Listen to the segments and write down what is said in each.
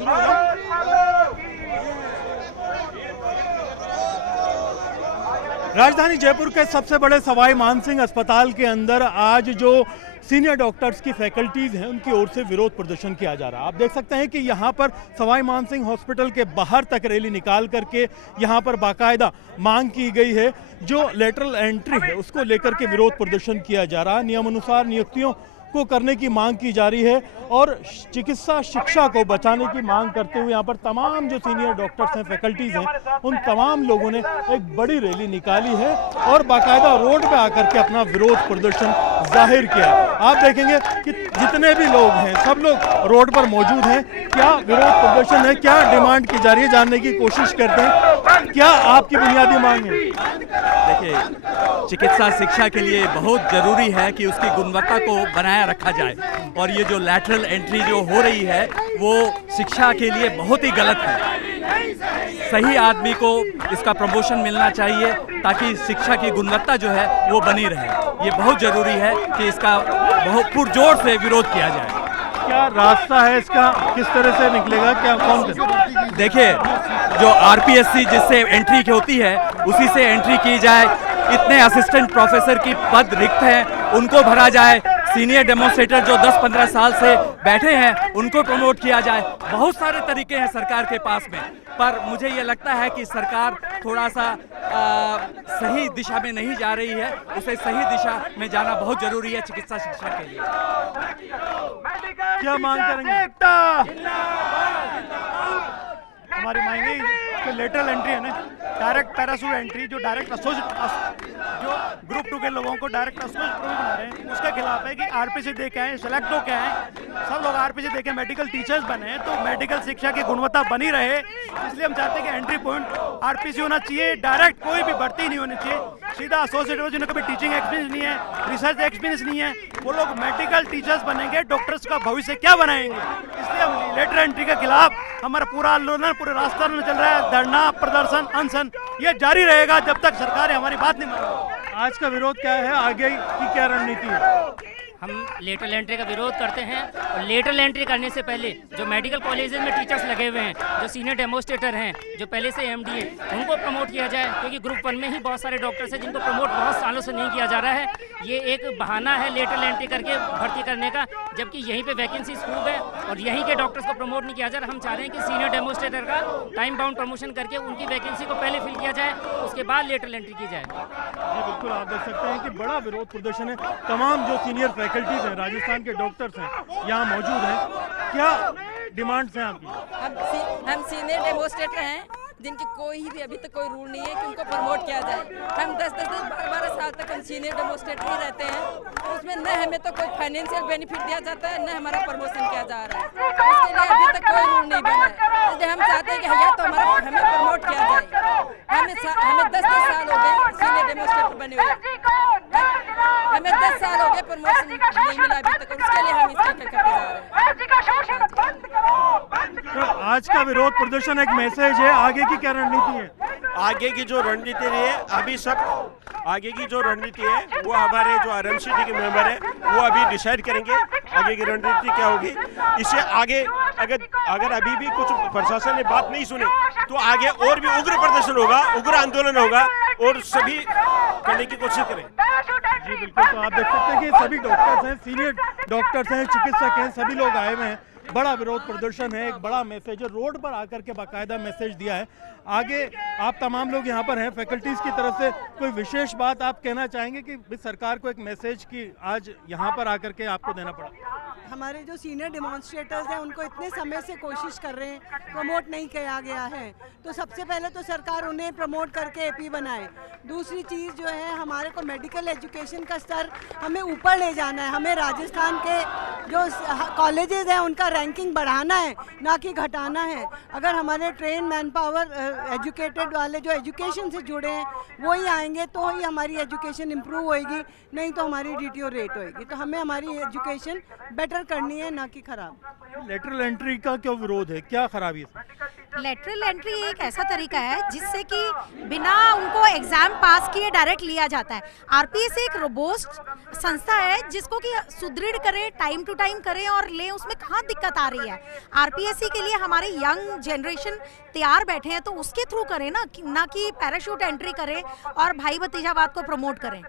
शुरू हो जाऊं। राजधानी जयपुर के सबसे बड़े सवाई मानसिंह अस्पताल के अंदर आज जो सीनियर डॉक्टर्स की फैकल्टीज हैं उनकी ओर से विरोध प्रदर्शन किया जा रहा है। आप देख सकते हैं कि यहाँ पर सवाई मानसिंह हॉस्पिटल के बाहर तक रैली निकाल करके यहाँ पर बाकायदा मांग की गई है। जो लेटरल एंट्री है उसको लेकर के विरोध प्रदर्शन किया जा रहा है। नियमानुसार नियुक्तियों को करने की मांग की जा रही है और चिकित्सा शिक्षा को बचाने की मांग करते हुए यहाँ पर तमाम जो सीनियर डॉक्टर्स हैं, फैकल्टीज हैं, उन तमाम लोगों ने एक बड़ी रैली निकाली है और बाकायदा रोड पे आकर के अपना विरोध प्रदर्शन जाहिर किया। आप देखेंगे कि जितने भी लोग हैं सब लोग रोड पर मौजूद हैं। क्या विरोध प्रदर्शन है, क्या डिमांड की जा रही है, जानने की कोशिश करते हैं। क्या आपकी बुनियादी मांग है? देखिए, चिकित्सा शिक्षा के लिए बहुत जरूरी है कि उसकी गुणवत्ता को बनाए रखा जाए और ये जो लैटरल एंट्री जो हो रही है वो शिक्षा के लिए बहुत ही गलत है। सही आदमी को इसका प्रमोशन मिलना चाहिए ताकि शिक्षा की गुणवत्ता जो है वो बनी रहे। ये बहुत जरूरी है कि इसका बहुत पुरजोर से विरोध किया जाए। क्या रास्ता है इसका, किस तरह से निकलेगा, क्या कौन करेगा? देखिए, जो आरपीएससी जिससे एंट्री की होती है उसी से एंट्री की जाए। इतने असिस्टेंट प्रोफेसर की पद रिक्त हैं उनको भरा जाए। सीनियर डेमोन्स्ट्रेटर जो 10-15 साल से बैठे हैं उनको प्रमोट किया जाए। बहुत सारे तरीके हैं सरकार के पास में, पर मुझे ये लगता है कि सरकार थोड़ा सा सही दिशा में नहीं जा रही है। उसे सही दिशा में जाना बहुत जरूरी है चिकित्सा शिक्षा के लिए। क्या मांग करेंगे? हमारी मांगे जो लेटरल एंट्री है ना, डायरेक्ट पैरासूट एंट्री, जो डायरेक्ट जो ग्रुप 2 के लोगों को डायरेक्ट एसोसिएट बना रहे हैं, उसके खिलाफ है कि आरपीसी दे के आए, सेलेक्ट होके आए, सब लोग आरपीसी दे के मेडिकल टीचर्स बने, तो मेडिकल शिक्षा की गुणवत्ता बनी रहे। इसलिए हम चाहते हैं कि एंट्री पॉइंट आरपीसी होना चाहिए। डायरेक्ट कोई भी भर्ती नहीं होनी चाहिए। सीधा एसोसिएट जिन्हें कभी टीचिंग एक्सपीरियंस नहीं है, रिसर्च एक्सपीरियंस नहीं है, वो लोग मेडिकल टीचर्स बनेंगे, डॉक्टर्स का भविष्य क्या बनाएंगे। इसलिए हम लेटर एंट्री के खिलाफ हमारा पूरा आंदोलन, पूरे रास्ता में चल रहा है। धरना, प्रदर्शन, अनशन ये जारी रहेगा जब तक सरकार हमारी बात नहीं मानेगी। आज का विरोध क्या है, आगे की क्या रणनीति है? हम लेटरल एंट्री का विरोध करते हैं और लेटरल एंट्री करने से पहले जो मेडिकल कॉलेजेस में टीचर्स लगे हुए हैं, जो सीनियर डेमोन्स्ट्रेटर हैं, जो पहले से एमडी हैं, उनको प्रमोट किया जाए। क्योंकि ग्रुप 1 में ही बहुत सारे डॉक्टर्स हैं जिनको प्रमोट बहुत सालों से नहीं किया जा रहा है। ये एक बहाना है लेटरल एंट्री करके भर्ती करने का, जबकि यहीं पे वैकेंसी खूब है और यहीं के डॉक्टर्स को प्रमोट नहीं किया जा रहा। हम चाह रहे हैं कि सीनियर डेमोन्स्ट्रेटर का टाइम बाउंड प्रमोशन करके उनकी वैकेंसी को पहले फिल किया जाए, उसके बाद लेटरल एंट्री की जाए। जी बिल्कुल, आप देख सकते हैं कि बड़ा विरोध प्रदर्शन है। तमाम जो सीनियर फैकल्टीज हैं, राजस्थान के डॉक्टर्स हैं, यहाँ मौजूद हैं। क्या डिमांड्स हैं आपकी? हम सीनियर डेमोन्स्ट्रेटर हैं जिनकी कोई भी अभी तक कोई रूल नहीं है कि उनको प्रमोट किया जाए। हम 10-10, 12-12 साल तक हम सीनियर डेमोन्स्ट्रेटर ही रहते हैं, उसमें न हमें तो कोई फाइनेंशियल बेनिफिट दिया जाता है, न हमारा प्रमोशन किया जा रहा है। उसके लिए अभी तक कोई रूल नहीं बना है। इसलिए हम चाहते हैं कि या तो हमें प्रमोट किया जाए। हमें 10-10 साल हो गए सीनियर डेमोन्स्ट्रेटर बने हुए, हमें 10 साल हो गए प्रमोशन नहीं मिला अभी तक, उसके लिए हम इसके करके जा रहे हैं। तो आज का विरोध प्रदर्शन एक मैसेज है, आगे की क्या रणनीति है? आगे की जो रणनीति है, अभी सब आगे की जो रणनीति है वो हमारे जो आरएमसीटी के मेंबर है वो अभी डिसाइड करेंगे आगे की रणनीति क्या होगी। इससे आगे अगर अभी भी कुछ प्रशासन ने बात नहीं सुनी तो आगे और भी उग्र प्रदर्शन होगा, उग्र आंदोलन होगा और सभी करने की कोशिश करें। जी बिल्कुल, तो आप देख सकते हैं कि सभी डॉक्टर्स हैं, सीनियर डॉक्टर्स हैं, चिकित्सक हैं, सभी लोग आए हुए हैं। बड़ा विरोध प्रदर्शन है, एक बड़ा मैसेज है, रोड पर आकर के बाकायदा मैसेज दिया है। आगे आप तमाम लोग यहाँ पर हैं, फैकल्टीज की तरफ से कोई विशेष बात आप कहना चाहेंगे कि सरकार को एक मैसेज की आज यहाँ पर आकर के आपको देना पड़ा? हमारे जो सीनियर डेमोन्स्ट्रेटर्स हैं उनको इतने समय से कोशिश कर रहे हैं, प्रमोट नहीं किया गया है, तो सबसे पहले तो सरकार उन्हें प्रमोट करके एपी बनाए। दूसरी चीज़ जो है, हमारे को मेडिकल एजुकेशन का स्तर हमें ऊपर ले जाना है। हमें राजस्थान के जो कॉलेजेस हैं उनका रैंकिंग बढ़ाना है, ना कि घटाना है। अगर हमारे ट्रेन मैन पावर एजुकेटेड वाले जो एजुकेशन से जुड़े हैं वो ही आएंगे तो ही हमारी एजुकेशन इम्प्रूव होएगी, नहीं तो हमारी डीटीओ रेट होएगी। तो हमें हमारी एजुकेशन बेटर करनी है, ना कि खराब। लेटरल एंट्री का क्यों विरोध है, क्या खराबी है? लेटरल एंट्री एक ऐसा तरीका है जिससे कि बिना उनको एग्जाम पास किए डायरेक्ट लिया जाता है। आरपीएससी एक रोबोस्ट संस्था है जिसको कि सुदृढ़ करें, टाइम टू टाइम करें और ले, उसमें कहाँ दिक्कत आ रही है। आरपीएससी के लिए हमारे यंग जनरेशन तैयार बैठे हैं तो उसके थ्रू करें ना कि पैराशूट एंट्री करें और भाई भतीजावाद को प्रमोट करें।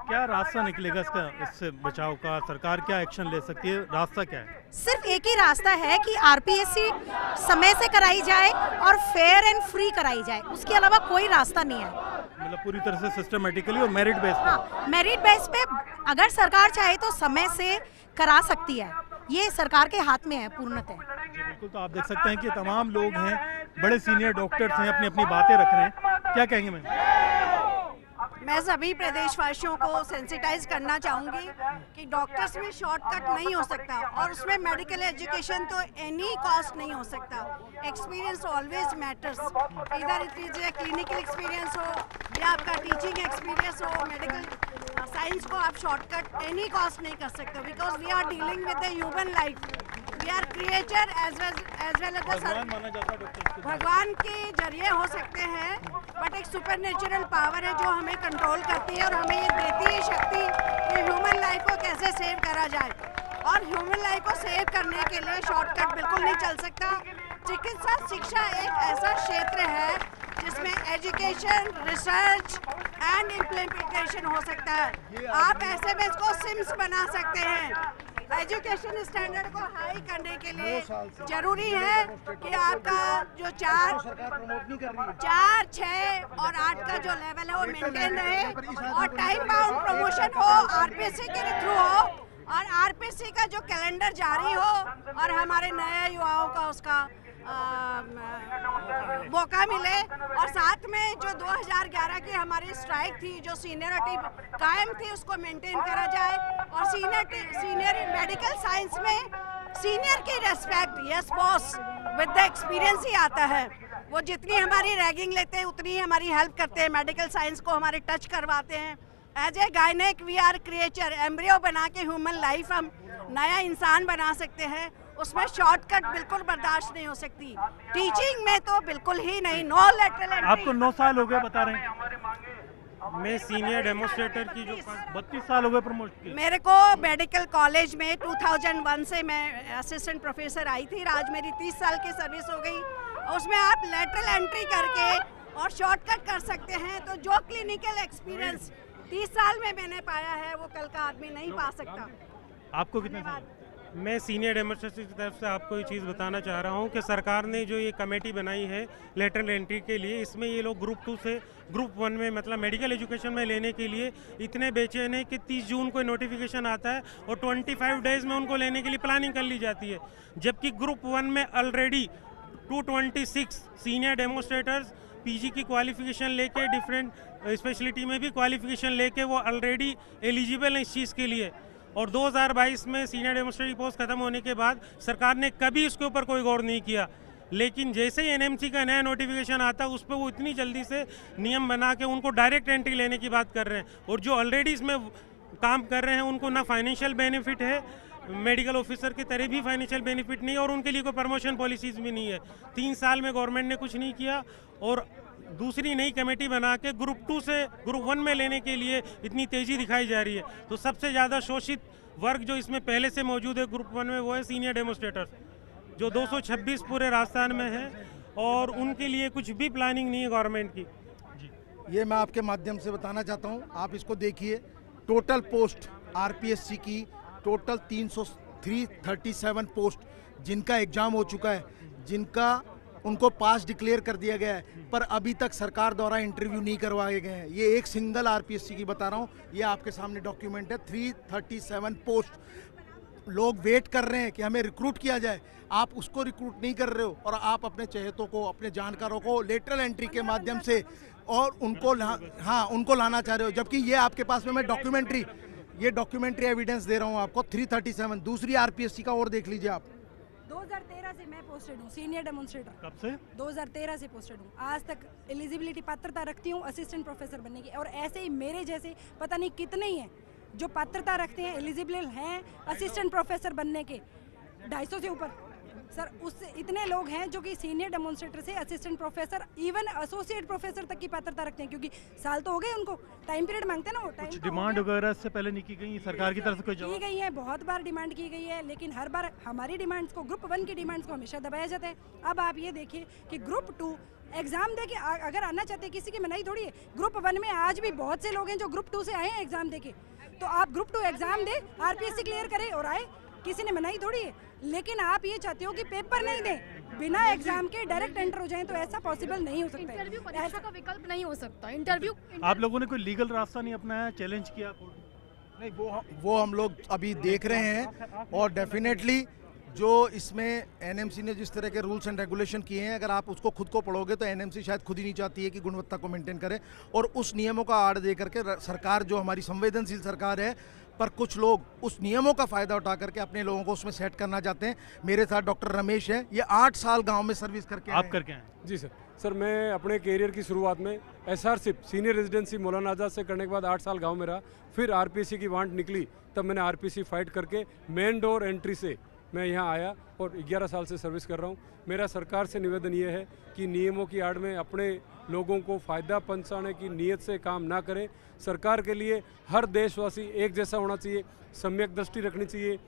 क्या रास्ता निकलेगा इससे बचाव का? सरकार क्या एक्शन ले सकती है? रास्ता क्या है? सिर्फ एक ही रास्ता है कि आरपीएससी समय से कराई जाए और फेयर एंड फ्री कराई जाए, उसके अलावा कोई रास्ता नहीं है। मतलब पूरी तरह से सिस्टमेटिकली और मेरिट बेस पे? हाँ, मेरिट बेस पे अगर सरकार चाहे तो समय से करा सकती है, ये सरकार के हाथ में है पूर्णतः। जी बिल्कुल। तो आप देख सकते हैं कि तमाम लोग हैं, बड़े सीनियर डॉक्टर्स हैं, अपनी अपनी बातें रख रहे हैं। क्या कहेंगे मैम? मैं सभी प्रदेशवासियों को सेंसिटाइज करना चाहूँगी कि डॉक्टर्स में शॉर्टकट नहीं हो सकता और उसमें मेडिकल एजुकेशन तो एनी कॉस्ट नहीं हो सकता। एक्सपीरियंस ऑलवेज मैटर्स, इधर it is a clinical experience हो या आपका टीचिंग एक्सपीरियंस हो, मेडिकल साइंस को आप शॉर्टकट एनी कॉस्ट नहीं कर सकते because we are dealing with the human life. We are creator as well भगवान के जरिए हो सकते हैं, बट एक सुपर नेचुरल पावर है जो हमें कंट्रोल करती है और हमें ये देती है शक्ति कि ह्यूमन लाइफ को कैसे सेव करा जाए। और ह्यूमन लाइफ को सेव करने के लिए शॉर्टकट बिल्कुल नहीं चल सकता। चिकित्सा शिक्षा एक ऐसा क्षेत्र है जिसमें एजुकेशन, रिसर्च एंड इम्प्लीमेंटेशन हो सकता है। आप ऐसे में इसको सिम्स बना सकते हैं। एजुकेशन स्टैंडर्ड को हाई करने के लिए जरूरी है कि आपका जो 4, 6 और 8 का जो लेवल है वो मेंटेन रहे और टाइम बाउंड प्रमोशन हो, आरपीएससी के थ्रू हो और आरपीएससी का जो कैलेंडर जारी हो और हमारे नए युवाओं का उसका मौका मिले। और साथ में जो 2011 की हमारी स्ट्राइक थी, जो सीनियरिटी कायम थी, उसको मेंटेन करा जाए और सीनियर मेडिकल साइंस में सीनियर की respect, yes boss, with the experience ही आता है। वो जितनी हमारी रैगिंग लेते हैं उतनी ही हमारी हेल्प करते हैं, मेडिकल साइंस को हमारे टच करवाते हैं। As a gynaec we are creature, embryo बना के ह्यूमन लाइफ हम नया इंसान बना सकते हैं, उसमें शॉर्टकट बिल्कुल बर्दाश्त नहीं हो सकती। टीचिंग में तो बिल्कुल ही नहीं, नो लेटरल एंट्री। आपको 9 साल हो गए बता रहे हैं। मैं सीनियर डेमोस्ट्रेटर की जो 32 साल हो गए प्रमोट किए। मेरे को मेडिकल कॉलेज में 2001 से मैं असिस्टेंट प्रोफेसर आई थी, आज मेरी 30 साल की सर्विस हो गई। उसमें आप लेटरल एंट्री करके और शॉर्टकट कर सकते हैं, तो जो क्लिनिकल एक्सपीरियंस 30 साल में मैंने पाया है वो कल का आदमी नहीं पा सकता। आपको कितने साल? मैं सीनियर डेमोस्ट्रेटर की तरफ से आपको ये चीज़ बताना चाह रहा हूँ कि सरकार ने जो ये कमेटी बनाई है लेटरल एंट्री के लिए, इसमें ये लोग ग्रुप 2 से ग्रुप 1 में मतलब मेडिकल एजुकेशन में लेने के लिए इतने बेचैन है कि 30 जून को नोटिफिकेशन आता है और 25 डेज़ में उनको लेने के लिए प्लानिंग कर ली जाती है। जबकि ग्रुप 1 में ऑलरेडी 226 सीनियर डेमोस्ट्रेटर्स पीजी की क्वालिफिकेशन लेके, डिफरेंट स्पेशलिटी में भी क्वालिफिकेशन लेके वो ऑलरेडी एलिजिबल हैं इस चीज़ के लिए। और 2022 में सीनियर डेमोस्ट्रेटर पोस्ट खत्म होने के बाद सरकार ने कभी इसके ऊपर कोई गौर नहीं किया, लेकिन जैसे ही एनएमसी का नया नोटिफिकेशन आता है उस पर वो इतनी जल्दी से नियम बना के उनको डायरेक्ट एंट्री लेने की बात कर रहे हैं। और जो ऑलरेडी इसमें काम कर रहे हैं उनको ना फाइनेंशियल बेनिफिट है, मेडिकल ऑफिसर की तरह भी फाइनेंशियल बेनिफिट नहीं है और उनके लिए कोई प्रमोशन पॉलिसीज भी नहीं है। 3 साल में गवर्नमेंट ने कुछ नहीं किया और दूसरी नई कमेटी बना के ग्रुप 2 से ग्रुप 1 में लेने के लिए इतनी तेज़ी दिखाई जा रही है। तो सबसे ज़्यादा शोषित वर्ग जो इसमें पहले से मौजूद है ग्रुप 1 में वो है सीनियर डेमोस्ट्रेटर्स, जो 226 पूरे राजस्थान में है और उनके लिए कुछ भी प्लानिंग नहीं है गवर्नमेंट की। ये मैं आपके माध्यम से बताना चाहता हूँ, आप इसको देखिए। टोटल पोस्ट आरपीएससी की टोटल 337 पोस्ट जिनका एग्ज़ाम हो चुका है, जिनका उनको पास डिक्लेयर कर दिया गया है, पर अभी तक सरकार द्वारा इंटरव्यू नहीं करवाए गए हैं। ये एक सिंगल आरपीएससी की बता रहा हूँ, ये आपके सामने डॉक्यूमेंट है। 337 पोस्ट लोग वेट कर रहे हैं कि हमें रिक्रूट किया जाए, आप उसको रिक्रूट नहीं कर रहे हो और आप अपने चहेतों को, अपने जानकारों को लेटरल एंट्री के माध्यम से और उनको उनको लाना चाह रहे हो। जबकि ये आपके पास में मैं डॉक्यूमेंट्री एविडेंस दे रहा हूँ आपको। 337 दूसरी आरपीएससी का और देख लीजिए आप। 2013 से मैं पोस्टेड हूँ सीनियर डेमोन्स्ट्रेटर। कब से? 2013 से पोस्टेड हूँ। आज तक एलिजिबिलिटी पात्रता रखती हूँ असिस्टेंट प्रोफेसर बनने की, और ऐसे ही मेरे जैसे पता नहीं कितने ही हैं जो पात्रता रखते हैं, एलिजिबल हैं असिस्टेंट प्रोफेसर बनने के, 250 से ऊपर। सर उससे इतने लोग हैं जो कि सीनियर डेमोन्स्ट्रेटर से assistant professor even associate professor तक की पात्रता रखते हैं, क्योंकि साल तो हो गए उनको, टाइम पीरियड मांगते हैं ना वो टाइम। कुछ डिमांड वगैरह इससे पहले नहीं की गई सरकार की तरफ से कोई की जवाब? गई है, बहुत बार डिमांड की गई है, लेकिन हर बार हमारी डिमांड्स को, ग्रुप 1 की डिमांड्स को हमेशा दबाया जाता है। अब आप ये देखिए कि ग्रुप 2 एग्जाम दे के अगर आना चाहते हैं, किसी की मनाही थोड़ी है। ग्रुप 1 में आज भी बहुत से लोग हैं जो ग्रुप 2 से आए हैं एग्जाम देके, तो आप ग्रुप 2 एग्जाम दे, आरपीएससी क्लियर करें और आए, किसी ने मनाही थोड़ी है। लेकिन आप ये चाहते हो कि पेपर नहीं दें, बिना एग्जाम के डायरेक्ट एंटर हो जाएं, तो ऐसा पॉसिबल नहीं हो सकता है। इंटरव्यू परीक्षा का विकल्प नहीं हो सकता। इंटरव्यू आप लोगों ने कोई लीगल रास्ता नहीं अपनाया, चैलेंज किया? नहीं, वो हम लोग अभी देख रहे हैं और डेफिनेटली जो इसमें एनएमसी ने जिस तरह के रूल्स एंड रेगुलेशन किए हैं, अगर आप उसको खुद को पढ़ोगे तो एनएमसी शायद खुद ही नहीं चाहती है कि गुणवत्ता को मेंटेन करे, और उस नियमों का आड़ दे करके सरकार, जो हमारी संवेदनशील सरकार है, पर कुछ लोग उस नियमों का फ़ायदा उठा करके अपने लोगों को उसमें सेट करना चाहते हैं। मेरे साथ डॉक्टर रमेश है, ये 8 साल गाँव में सर्विस करके आप करके आए? जी सर, मैं अपने कैरियर की शुरुआत में एसआरसिप सीनियर रेजिडेंसी मौलाना आज़ाद से करने के बाद 8 साल गांव में रहा। फिर आरपीएससी की वांट निकली, तब मैंने आरपीएससी फाइट करके मेन डोर एंट्री से मैं यहाँ आया और 11 साल से सर्विस कर रहा हूँ। मेरा सरकार से निवेदन ये है कि नियमों की आड़ में अपने लोगों को फ़ायदा पहुँचाने की नीयत से काम ना करें। सरकार के लिए हर देशवासी एक जैसा होना चाहिए, सम्यक दृष्टि रखनी चाहिए,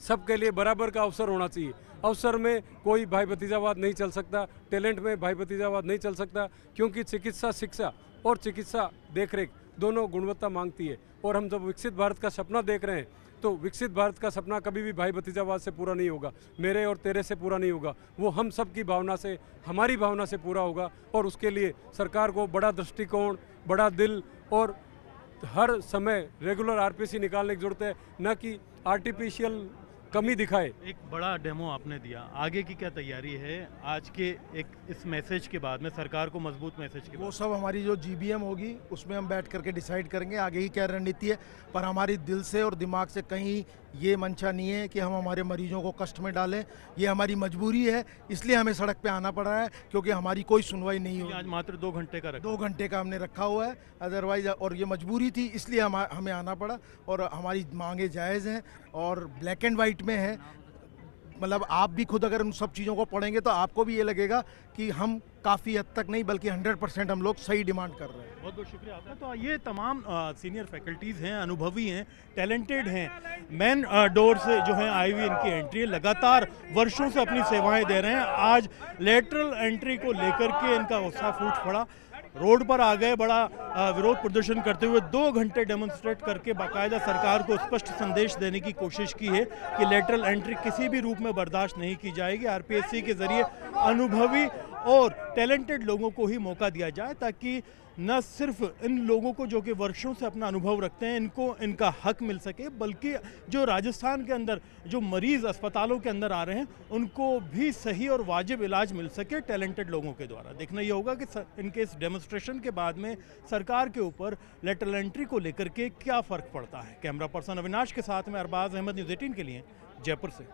सबके लिए बराबर का अवसर होना चाहिए। अवसर में कोई भाई भतीजावाद नहीं चल सकता, टैलेंट में भाई भतीजावाद नहीं चल सकता, क्योंकि चिकित्सा शिक्षा और चिकित्सा देखरेख दोनों गुणवत्ता मांगती है। और हम जब विकसित भारत का सपना देख रहे हैं, तो विकसित भारत का सपना कभी भी भाई भतीजावाद से पूरा नहीं होगा, मेरे और तेरे से पूरा नहीं होगा, वो हम सब की भावना से, हमारी भावना से पूरा होगा। और उसके लिए सरकार को बड़ा दृष्टिकोण, बड़ा दिल और हर समय रेगुलर आरपीएससी निकालने की जरूरत है, न कि आर्टिफिशियल कमी दिखाए। एक बड़ा डेमो आपने दिया, आगे की क्या तैयारी है आज के इस मैसेज के बाद में, सरकार को मजबूत मैसेज के बाद? वो सब हमारी जो जीबीएम होगी उसमें हम बैठ करके डिसाइड करेंगे आगे की क्या रणनीति है। पर हमारी दिल से और दिमाग से कहीं ये मंशा नहीं है कि हम हमारे मरीजों को कष्ट में डालें। ये हमारी मजबूरी है, इसलिए हमें सड़क पे आना पड़ रहा है, क्योंकि हमारी कोई सुनवाई नहीं हुई। आज मात्र 2 घंटे का 2 घंटे का हमने रखा हुआ है, अदरवाइज, और ये मजबूरी थी, इसलिए हमें आना पड़ा। और हमारी मांगे जायज़ हैं और ब्लैक एंड वाइट में है। मतलब आप भी खुद अगर उन सब चीज़ों को पढ़ेंगे तो आपको भी ये लगेगा कि हम काफ़ी हद तक नहीं बल्कि 100% हम लोग सही डिमांड कर रहे हैं। बहुत बहुत शुक्रिया आपका। तो ये तमाम सीनियर फैकल्टीज़ हैं, अनुभवी हैं, टैलेंटेड हैं, मेन डोर से जो है आई हुई इनकी एंट्री है, लगातार वर्षों से अपनी सेवाएं दे रहे हैं। आज लेटरल एंट्री को लेकर के इनका उत्साह फूट पड़ा, रोड पर आ गए, बड़ा विरोध प्रदर्शन करते हुए 2 घंटे डेमोन्स्ट्रेट करके बाकायदा सरकार को स्पष्ट संदेश देने की कोशिश की है कि लेटरल एंट्री किसी भी रूप में बर्दाश्त नहीं की जाएगी। आरपीएससी के जरिए अनुभवी और टैलेंटेड लोगों को ही मौका दिया जाए, ताकि न सिर्फ इन लोगों को जो कि वर्षों से अपना अनुभव रखते हैं इनको इनका हक मिल सके, बल्कि जो राजस्थान के अंदर जो मरीज़ अस्पतालों के अंदर आ रहे हैं उनको भी सही और वाजिब इलाज मिल सके टैलेंटेड लोगों के द्वारा। देखना ये होगा कि इनके इस डेमोन्स्ट्रेशन के बाद में सरकार के ऊपर लेटरल एंट्री को लेकर के क्या फ़र्क पड़ता है। कैमरा पर्सन अविनाश के साथ में अरबाज अहमद, न्यूज़ 18 के लिए जयपुर से।